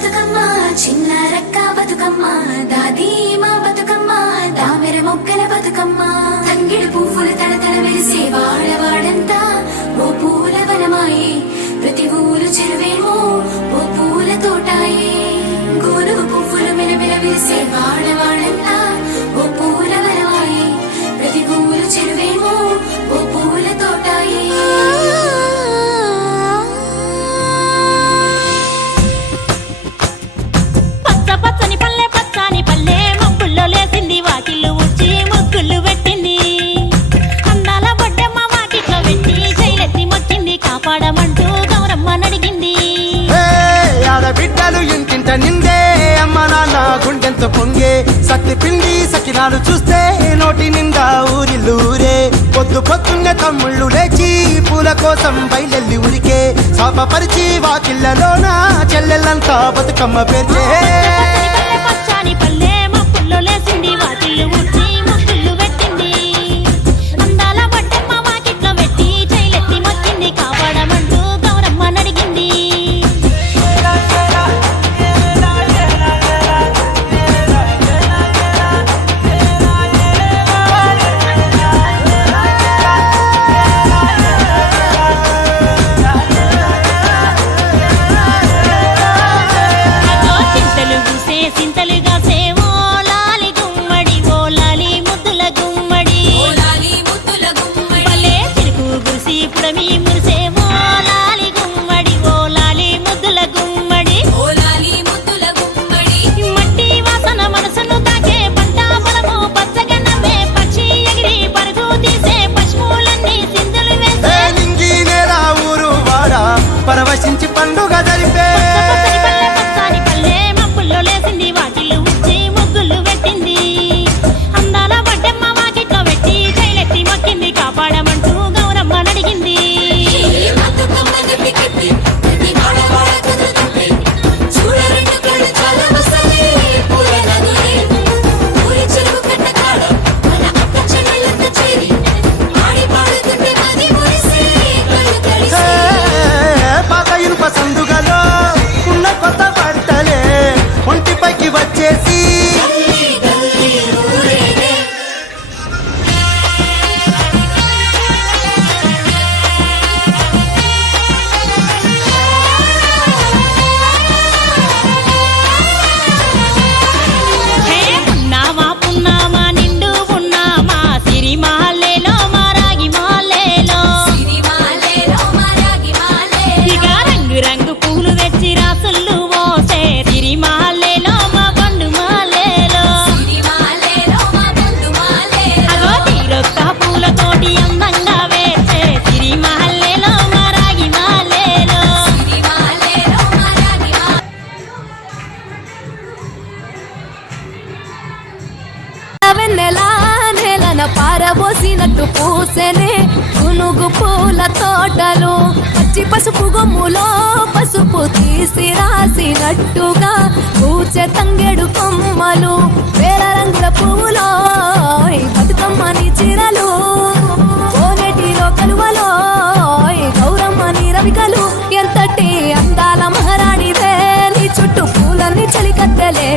బతుకమ్మ చిన్న రక్క బతుకమ్మ దాది మా బతుకమ్మ దామెర మొక్కల బతుకమ్మ తంగిడు పువ్వులు తడతడ వెలిసే వాడవాడంతా ఓ పూల వనమాయే ప్రతి ఊరు చెరువేమో ఓ పూల తోటాయే గోరు పువ్వులు మెలమెల వెలిసే వాడవాడంతా ఓ పూల వనమాయే ప్రతి ఊరు చెరువేమో ఓ పూల తోటాయే బిడ్డలు ఇంటింట నిందే అమ్మ నాన్న గుండెంతో పొంగే సత్తి పిండి సకినాలు చూస్తే నోటి నిండా ఊరిల్లూరే పొద్దు పొద్దున్నే తమ్ముళ్ళు లేచి పూల కోసం బయలెల్లి ఉరికే శాపపరిచి వాకిళ్ళలోన చెల్లెళ్ళంతా బతుకమ్మ పేర్చే పరవశించి పండుగ జరిపే సందుగలో ఉన్న కొత్త బట్టలే ఒంటిపైకి వచ్చేసి పారబోసినట్టు పూసెనే గునుగు పూల తోటలు పచ్చి పసుపు గొమ్ములో పసుపు తీసి రాసినట్టుగా పూచె తంగెడు కొమ్మలు వేల రంగుల పువ్వులో బతుకమ్మని చిరలు కోనేటిలో కలువలో గౌరమ్మని రవికలు ఎంతటి అందాల మహారాణివే నీ చుట్టూ పూలన్నీ చలికత్తెలే